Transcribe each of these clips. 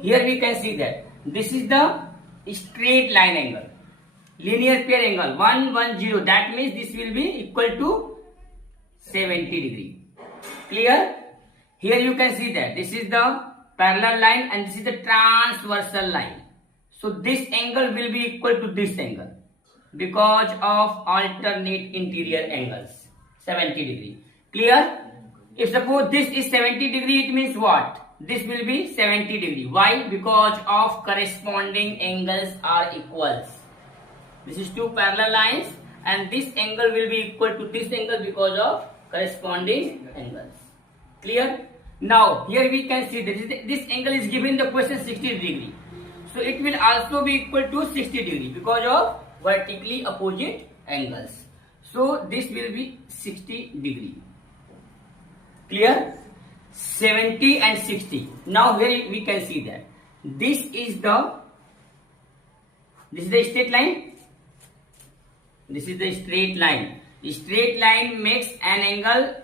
here we can see that this is the straight line angle, linear pair angle 110. That means this will be equal to 70 degree. Clear? Here you can see that this is the parallel line and this is the transversal line. So this angle will be equal to this angle because of alternate interior angles, 70 degree. Clear? If suppose this is 70 degree, it means what? This will be 70 degree. Why? Because of corresponding angles are equals. This is two parallel lines and this angle will be equal to this angle because of corresponding angles. Clear? Now here we can see that this angle is given in the question 60 degree. So it will also be equal to 60 degree because of vertically opposite angles. So this will be 60 degree. Clear? 70 and 60. Now here we can see that this is the straight line. This is the straight line. The straight line makes an angle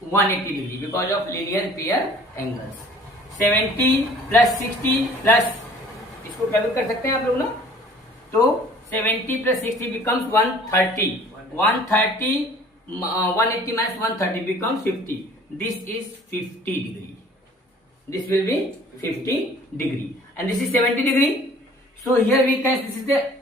180 degree because of linear pair angles. 70 plus 60 plus, इसको calculate कर सकते हैं आप लोग ना, तो 70 plus 60 becomes 130. 130 180 minus 130 becomes 50. This is 50 degree. This will be 50 degree and this is 70 degree. So here we can, this is the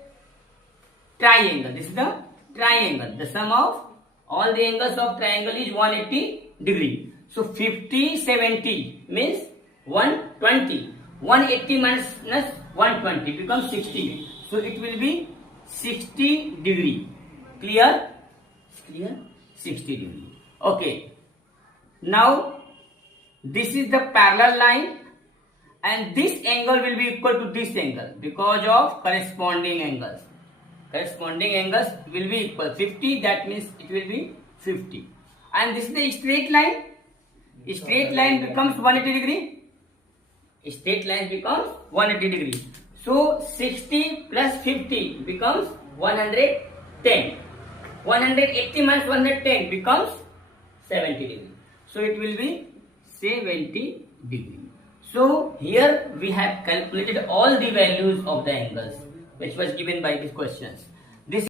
triangle. This is the triangle. The sum of all the angles of triangle is 180 degree. So 50 70 means 120. 180 minus 120 becomes 60. So it will be 60 degree. Clear? Clear? 60 degree. Okay. Now this is the parallel line and this angle will be equal to this angle because of corresponding angles. Corresponding angles will be equal 50, that means it will be 50. And this is the straight line. Straight line becomes 180 degree. Straight line becomes 180 degree. So 60 plus 50 becomes 110. 180 minus 110 becomes 70 degree. So it will be 70 degree. So here we have calculated all the values of the angles which was given by these questions. This